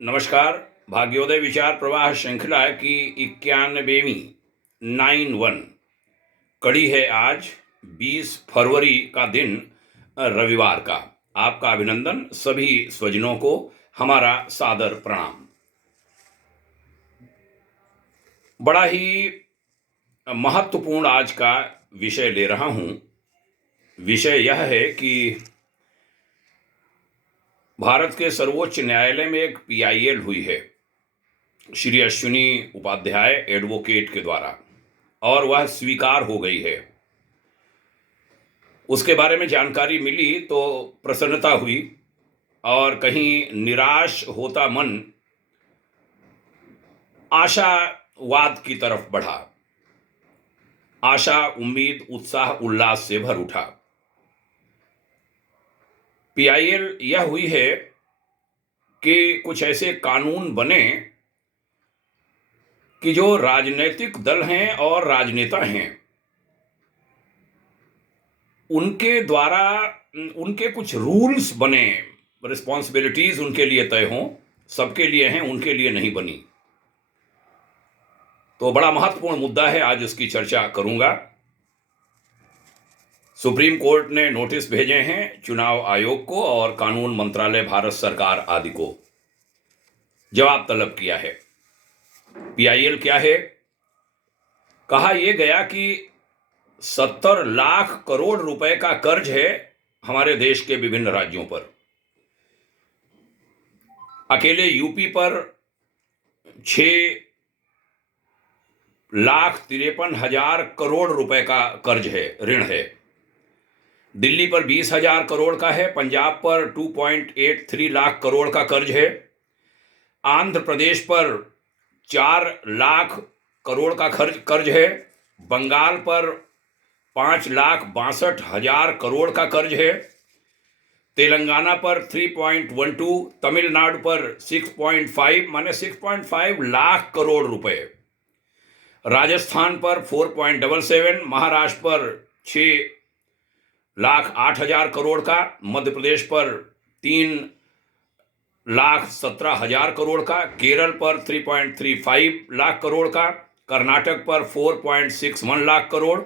नमस्कार। भाग्योदय विचार प्रवाह श्रृंखला की 91वीं 9-1 कड़ी है आज 20 फरवरी का दिन, रविवार का। आपका अभिनंदन, सभी स्वजनों को हमारा सादर प्रणाम। बड़ा ही महत्वपूर्ण आज का विषय ले रहा हूं। विषय यह है कि भारत के सर्वोच्च न्यायालय में एक पीआईएल हुई है श्री अश्विनी उपाध्याय एडवोकेट के द्वारा, और वह स्वीकार हो गई है। उसके बारे में जानकारी मिली तो प्रसन्नता हुई, और कहीं निराश होता मन आशावाद की तरफ बढ़ा। आशा, उम्मीद, उत्साह, उल्लास से भर उठा। पीआईएल यह हुई है कि कुछ ऐसे कानून बने कि जो राजनीतिक दल हैं और राजनेता हैं उनके द्वारा उनके कुछ रूल्स बने, रिस्पॉन्सिबिलिटीज उनके लिए तय हों। सबके लिए हैं, उनके लिए नहीं बनी। तो बड़ा महत्वपूर्ण मुद्दा है, आज उसकी चर्चा करूंगा। सुप्रीम कोर्ट ने नोटिस भेजे हैं चुनाव आयोग को और कानून मंत्रालय, भारत सरकार आदि को। जवाब तलब किया है। पीआईएल क्या है? कहा यह गया कि 70 लाख करोड़ रुपए का कर्ज है हमारे देश के विभिन्न राज्यों पर। अकेले यूपी पर 6,53,000 करोड़ रुपए का कर्ज है, ऋण है। दिल्ली पर 20,000 करोड़ का है। पंजाब पर 2.83 लाख करोड़ का कर्ज है। आंध्र प्रदेश पर 4 लाख करोड़ का कर्ज है। बंगाल पर 5,62,000 करोड़ का कर्ज है। तेलंगाना पर 3.12, तमिलनाडु पर 6.5 माने 6.5 लाख करोड़ रुपए, राजस्थान पर 4.77, महाराष्ट्र पर 6,08,000 करोड़ का, मध्य प्रदेश पर 3,17,000 करोड़ का, केरल पर 3.35 लाख करोड़ का, कर्नाटक पर 4.61 लाख करोड़,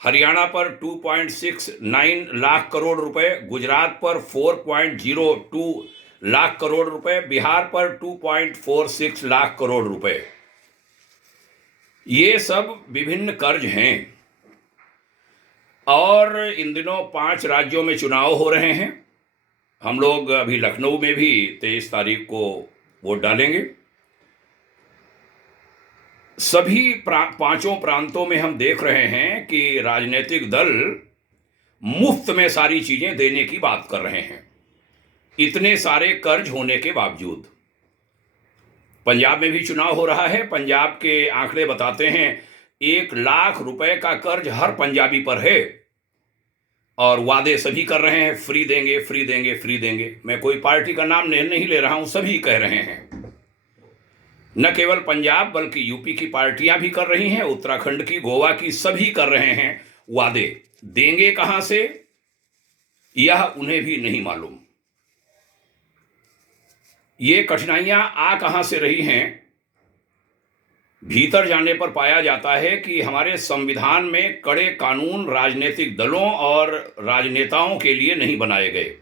हरियाणा पर 2.69 लाख करोड़ रुपए, गुजरात पर 4.02 लाख करोड़ रुपए, बिहार पर 2.46 लाख करोड़ रुपए। ये सब विभिन्न कर्ज हैं। और इन दिनों 5 राज्यों में चुनाव हो रहे हैं। हम लोग अभी लखनऊ में भी 23 तारीख को वोट डालेंगे। सभी पांचों प्रांतों में हम देख रहे हैं कि राजनीतिक दल मुफ्त में सारी चीजें देने की बात कर रहे हैं, इतने सारे कर्ज होने के बावजूद। पंजाब में भी चुनाव हो रहा है। पंजाब के आंकड़े बताते हैं 1 लाख रुपए का कर्ज हर पंजाबी पर है, और वादे सभी कर रहे हैं, फ्री देंगे, फ्री देंगे, फ्री देंगे। मैं कोई पार्टी का नाम नहीं ले रहा हूं, सभी कह रहे हैं। न केवल पंजाब बल्कि यूपी की पार्टियां भी कर रही हैं, उत्तराखंड की, गोवा की, सभी कर रहे हैं वादे। देंगे कहां से, यह उन्हें भी नहीं मालूम। ये कठिनाइयां आ कहां से रही हैं? भीतर जाने पर पाया जाता है कि हमारे संविधान में कड़े कानून राजनीतिक दलों और राजनेताओं के लिए नहीं बनाए गए।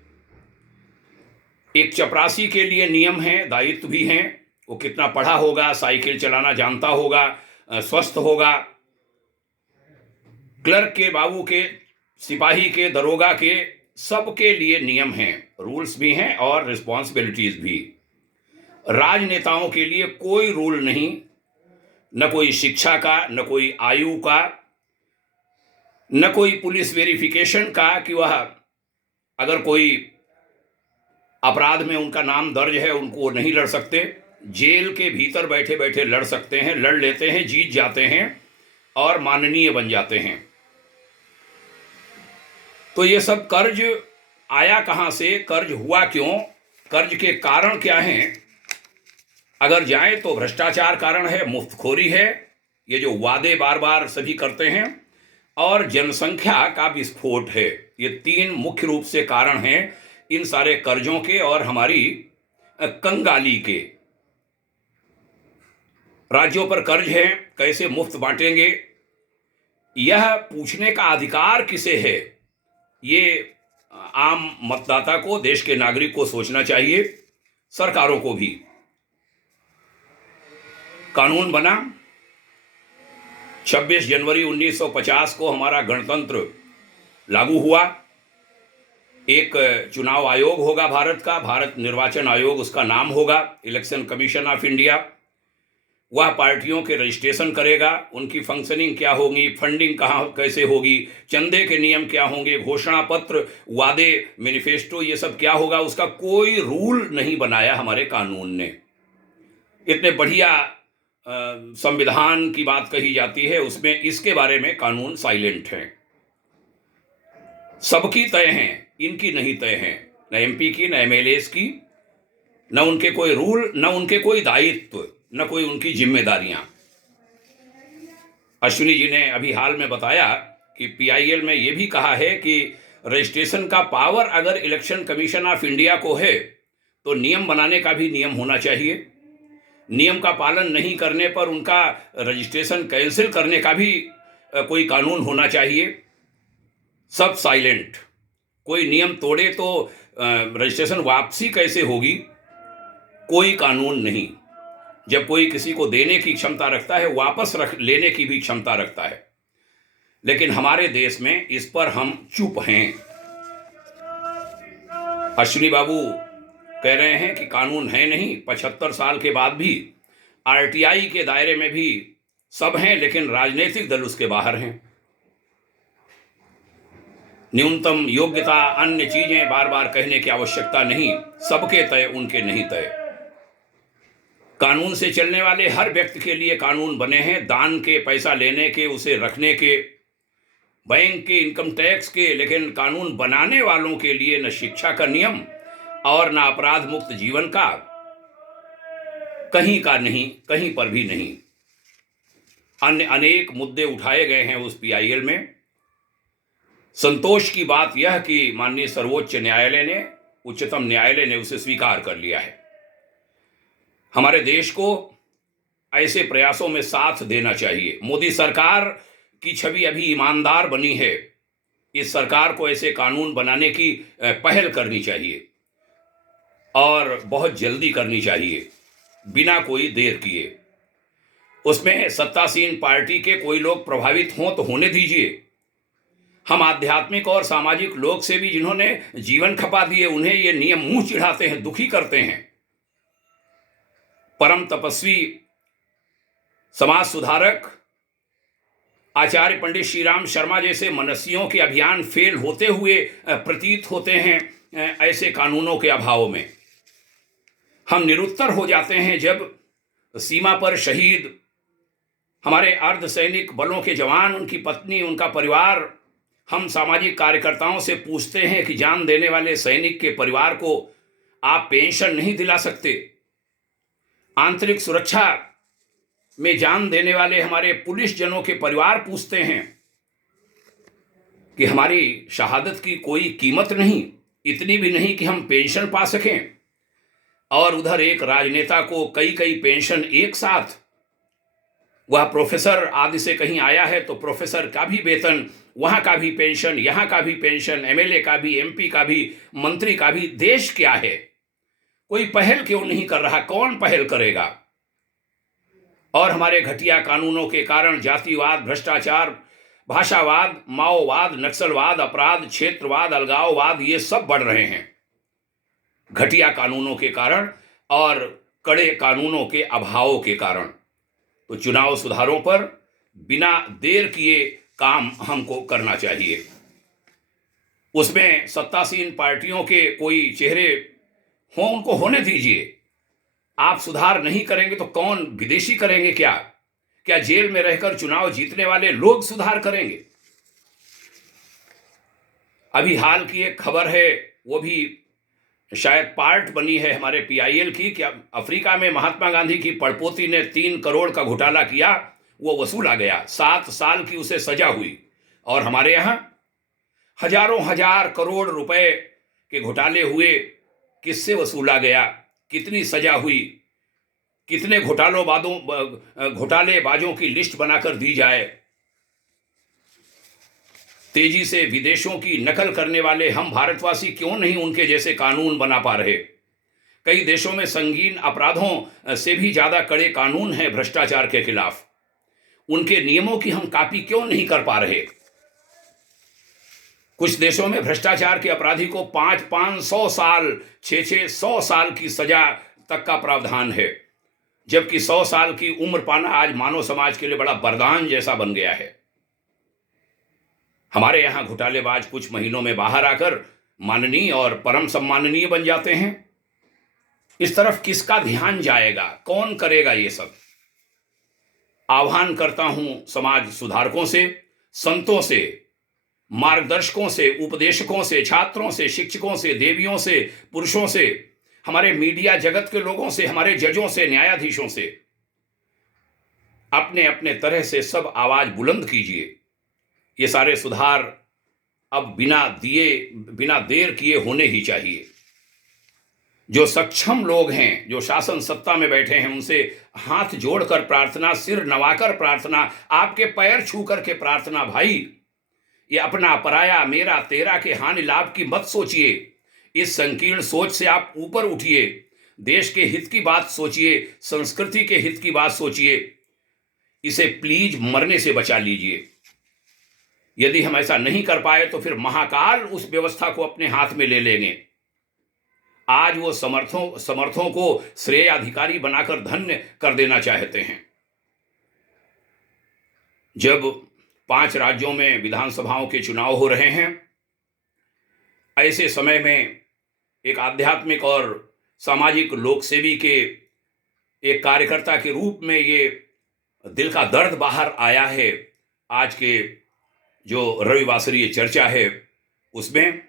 एक चपरासी के लिए नियम हैं, दायित्व भी हैं। वो कितना पढ़ा होगा, साइकिल चलाना जानता होगा, स्वस्थ होगा। क्लर्क के, बाबू के, सिपाही के, दरोगा के, सबके लिए नियम हैं, रूल्स भी हैं और रिस्पॉन्सिबिलिटीज भी। राजनेताओं के लिए कोई रूल नहीं, न कोई शिक्षा का, न कोई आयु का, न कोई पुलिस वेरिफिकेशन का कि वह अगर कोई अपराध में उनका नाम दर्ज है उनको नहीं लड़ सकते। जेल के भीतर बैठे बैठे लड़ सकते हैं, लड़ लेते हैं, जीत जाते हैं और माननीय बन जाते हैं। तो ये सब कर्ज आया कहां से, कर्ज हुआ क्यों, कर्ज के कारण क्या हैं? अगर जाएं तो भ्रष्टाचार कारण है, मुफ्तखोरी है, ये जो वादे बार बार सभी करते हैं, और जनसंख्या का विस्फोट है। ये 3 मुख्य रूप से कारण हैं इन सारे कर्जों के और हमारी कंगाली के। राज्यों पर कर्ज है, कैसे मुफ्त बांटेंगे, यह पूछने का अधिकार किसे है? ये आम मतदाता को, देश के नागरिक को सोचना चाहिए, सरकारों को भी। कानून बना, 26 जनवरी 1950 को हमारा गणतंत्र लागू हुआ। एक चुनाव आयोग होगा भारत का, भारत निर्वाचन आयोग उसका नाम होगा, इलेक्शन कमीशन ऑफ इंडिया। वह पार्टियों के रजिस्ट्रेशन करेगा, उनकी फंक्शनिंग क्या होगी, फंडिंग कहाँ कैसे होगी, चंदे के नियम क्या होंगे, घोषणा पत्र, वादे, मैनिफेस्टो, ये सब क्या होगा, उसका कोई रूल नहीं बनाया हमारे कानून ने। इतने बढ़िया संविधान की बात कही जाती है, उसमें इसके बारे में कानून साइलेंट है। सबकी तय हैं, इनकी नहीं तय हैं, न एमपी की, न एमएलएस की, न उनके कोई रूल, न उनके कोई दायित्व, न कोई उनकी जिम्मेदारियां। अश्विनी जी ने अभी हाल में बताया कि पीआईएल में यह भी कहा है कि रजिस्ट्रेशन का पावर अगर इलेक्शन कमीशन ऑफ इंडिया को है तो नियम बनाने का भी नियम होना चाहिए। नियम का पालन नहीं करने पर उनका रजिस्ट्रेशन कैंसिल करने का भी कोई कानून होना चाहिए। सब साइलेंट। कोई नियम तोड़े तो रजिस्ट्रेशन वापसी कैसे होगी, कोई कानून नहीं। जब कोई किसी को देने की क्षमता रखता है, वापस रख लेने की भी क्षमता रखता है। लेकिन हमारे देश में इस पर हम चुप हैं। अश्विनी बाबू कह रहे हैं कि कानून है नहीं, 75 साल के बाद भी आरटीआई के दायरे में भी सब हैं, लेकिन राजनीतिक दल उसके बाहर हैं। न्यूनतम योग्यता, अन्य चीजें बार बार कहने की आवश्यकता नहीं, सबके तय, उनके नहीं तय। कानून से चलने वाले हर व्यक्ति के लिए कानून बने हैं, दान के, पैसा लेने के, उसे रखने के, बैंक के, इनकम टैक्स के, लेकिन कानून बनाने वालों के लिए न शिक्षा का नियम और न अपराध मुक्त जीवन का, कहीं का नहीं, कहीं पर भी नहीं। अन्य अनेक मुद्दे उठाए गए हैं उस पीआईएल में। संतोष की बात यह कि माननीय सर्वोच्च न्यायालय ने, उच्चतम न्यायालय ने उसे स्वीकार कर लिया है। हमारे देश को ऐसे प्रयासों में साथ देना चाहिए। मोदी सरकार की छवि अभी ईमानदार बनी है। इस सरकार को ऐसे कानून बनाने की पहल करनी चाहिए और बहुत जल्दी करनी चाहिए, बिना कोई देर किए। उसमें सत्तासीन पार्टी के कोई लोग प्रभावित हों तो होने दीजिए। हम आध्यात्मिक और सामाजिक लोग से भी, जिन्होंने जीवन खपा दिए, उन्हें ये नियम मुंह चिढ़ाते हैं, दुखी करते हैं। परम तपस्वी समाज सुधारक आचार्य पंडित श्रीराम शर्मा जैसे मनस्वियों के अभियान फेल होते हुए प्रतीत होते हैं। ऐसे कानूनों के अभाव में हम निरुत्तर हो जाते हैं जब सीमा पर शहीद हमारे अर्धसैनिक बलों के जवान, उनकी पत्नी, उनका परिवार, हम सामाजिक कार्यकर्ताओं से पूछते हैं कि जान देने वाले सैनिक के परिवार को आप पेंशन नहीं दिला सकते। आंतरिक सुरक्षा में जान देने वाले हमारे पुलिस जनों के परिवार पूछते हैं कि हमारी शहादत की कोई कीमत नहीं, इतनी भी नहीं कि हम पेंशन पा सकें। और उधर एक राजनेता को कई कई पेंशन एक साथ, वह प्रोफेसर आदि से कहीं आया है तो प्रोफेसर का भी वेतन, वहां का भी पेंशन, यहां का भी पेंशन, एमएलए का भी, एमपी का भी, मंत्री का भी। देश क्या है? कोई पहल क्यों नहीं कर रहा? कौन पहल करेगा? और हमारे घटिया कानूनों के कारण जातिवाद, भ्रष्टाचार, भाषावाद, माओवाद, नक्सलवाद, अपराध, क्षेत्रवाद, अलगाववाद, ये सब बढ़ रहे हैं घटिया कानूनों के कारण और कड़े कानूनों के अभाव के कारण। तो चुनाव सुधारों पर बिना देर किए काम हमको करना चाहिए। उसमें सत्तासीन पार्टियों के कोई चेहरे हों, उनको होने दीजिए। आप सुधार नहीं करेंगे तो कौन, विदेशी करेंगे क्या? क्या जेल में रहकर चुनाव जीतने वाले लोग सुधार करेंगे? अभी हाल की एक खबर है, वो भी शायद पार्ट बनी है हमारे पीआईएल की, कि अफ्रीका में महात्मा गांधी की पड़पोती ने 3 करोड़ का घोटाला किया, वो वसूला गया, 7 साल की उसे सजा हुई। और हमारे यहाँ हजारों हजार करोड़ रुपए के घोटाले हुए, किससे वसूला गया, कितनी सजा हुई, कितने घोटालेबाजों की लिस्ट बनाकर दी जाए। तेजी से विदेशों की नकल करने वाले हम भारतवासी क्यों नहीं उनके जैसे कानून बना पा रहे। कई देशों में संगीन अपराधों से भी ज्यादा कड़े कानून हैं भ्रष्टाचार के खिलाफ। उनके नियमों की हम कॉपी क्यों नहीं कर पा रहे। कुछ देशों में भ्रष्टाचार के अपराधी को 500 साल 600 साल की सजा तक का प्रावधान है, जबकि 100 साल की उम्र पाना आज मानव समाज के लिए बड़ा वरदान जैसा बन गया है। हमारे यहां घोटालेबाज कुछ महीनों में बाहर आकर माननीय और परम सम्माननीय बन जाते हैं। इस तरफ किसका ध्यान जाएगा, कौन करेगा ये सब। आह्वान करता हूं समाज सुधारकों से, संतों से, मार्गदर्शकों से, उपदेशकों से, छात्रों से, शिक्षकों से, देवियों से, पुरुषों से, हमारे मीडिया जगत के लोगों से, हमारे जजों से, न्यायाधीशों से, अपने अपने तरह से सब आवाज बुलंद कीजिए। ये सारे सुधार अब बिना देर किए होने ही चाहिए। जो सक्षम लोग हैं, जो शासन सत्ता में बैठे हैं, उनसे हाथ जोड़कर प्रार्थना, सिर नवाकर प्रार्थना, आपके पैर छू करके प्रार्थना। भाई, ये अपना पराया मेरा तेरा के हानि लाभ की मत सोचिए। इस संकीर्ण सोच से आप ऊपर उठिए। देश के हित की बात सोचिए, संस्कृति के हित की बात सोचिए। इसे प्लीज मरने से बचा लीजिए। यदि हम ऐसा नहीं कर पाए तो फिर महाकाल उस व्यवस्था को अपने हाथ में ले लेंगे। आज वो समर्थों को श्रेय अधिकारी बनाकर धन्य कर देना चाहते हैं। जब 5 राज्यों में विधानसभाओं के चुनाव हो रहे हैं, ऐसे समय में एक आध्यात्मिक और सामाजिक लोकसेवी के एक कार्यकर्ता के रूप में ये दिल का दर्द बाहर आया है। आज के जो रविवासरीय चर्चा है उसमें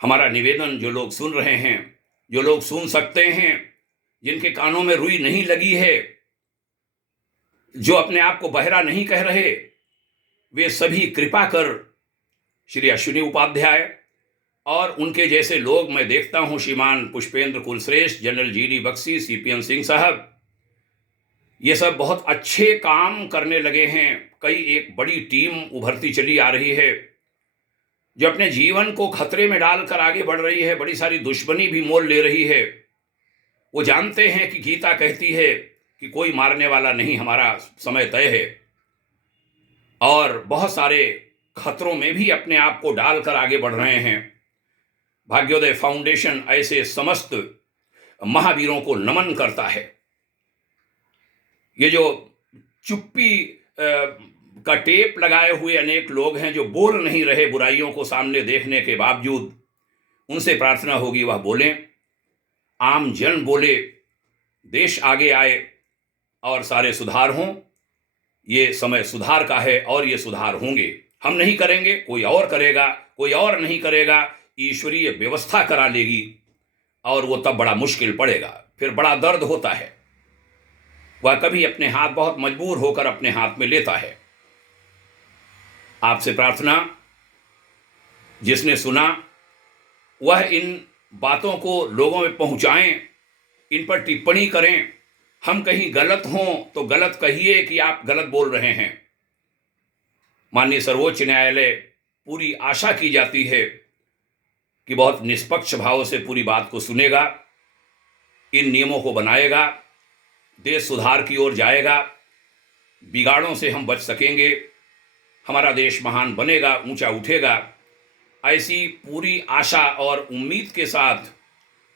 हमारा निवेदन, जो लोग सुन रहे हैं, जो लोग सुन सकते हैं, जिनके कानों में रुई नहीं लगी है, जो अपने आप को बहरा नहीं कह रहे, वे सभी कृपा कर श्री अश्विनी उपाध्याय और उनके जैसे लोग, मैं देखता हूं श्रीमान Pushpendra Kulshreshtha, general GD Bakshi, CPN Singh साहब, ये सब बहुत अच्छे काम करने लगे हैं। एक बड़ी टीम उभरती चली आ रही है जो अपने जीवन को खतरे में डालकर आगे बढ़ रही है, बड़ी सारी दुश्मनी भी मोल ले रही है। वो जानते हैं कि गीता कहती है कि कोई मारने वाला नहीं, हमारा समय तय है, और बहुत सारे खतरों में भी अपने आप को डालकर आगे बढ़ रहे हैं। भाग्योदय फाउंडेशन ऐसे समस्त महावीरों को नमन करता है। ये जो चुप्पी का टेप लगाए हुए अनेक लोग हैं जो बोल नहीं रहे बुराइयों को सामने देखने के बावजूद, उनसे प्रार्थना होगी वह बोलें, आम जन बोले, देश आगे आए और सारे सुधार हों। ये समय सुधार का है और ये सुधार होंगे। हम नहीं करेंगे, कोई और करेगा, कोई और नहीं करेगा, ईश्वरीय व्यवस्था करा लेगी, और वो तब बड़ा मुश्किल पड़ेगा, फिर बड़ा दर्द होता है। वह कभी अपने हाथ बहुत मजबूर होकर अपने हाथ में लेता है। आपसे प्रार्थना, जिसने सुना वह इन बातों को लोगों में पहुंचाएं, इन पर टिप्पणी करें। हम कहीं गलत हों तो गलत कहिए कि आप गलत बोल रहे हैं। माननीय सर्वोच्च न्यायालय, पूरी आशा की जाती है कि बहुत निष्पक्ष भाव से पूरी बात को सुनेगा, इन नियमों को बनाएगा, देश सुधार की ओर जाएगा, बिगाड़ों से हम बच सकेंगे, हमारा देश महान बनेगा, ऊंचा उठेगा। ऐसी पूरी आशा और उम्मीद के साथ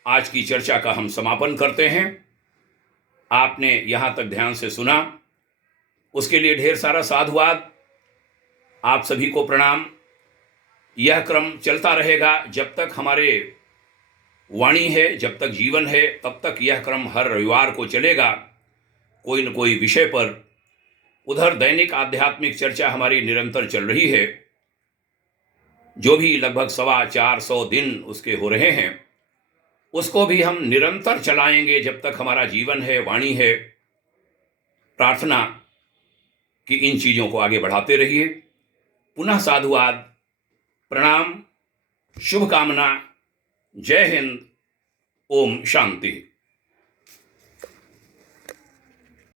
आज की चर्चा का हम समापन करते हैं। आपने यहाँ तक ध्यान से सुना, उसके लिए ढेर सारा साधुवाद। आप सभी को प्रणाम। यह क्रम चलता रहेगा जब तक हमारे वाणी है, जब तक जीवन है, तब तक यह क्रम हर रविवार को चलेगा, कोई न कोई विषय पर। उधर दैनिक आध्यात्मिक चर्चा हमारी निरंतर चल रही है, जो भी लगभग 425 दिन उसके हो रहे हैं, उसको भी हम निरंतर चलाएंगे जब तक हमारा जीवन है, वाणी है। प्रार्थना कि इन चीज़ों को आगे बढ़ाते रहिए। पुनः साधुवाद, प्रणाम, शुभकामना। जय हिंद। ओम शांति।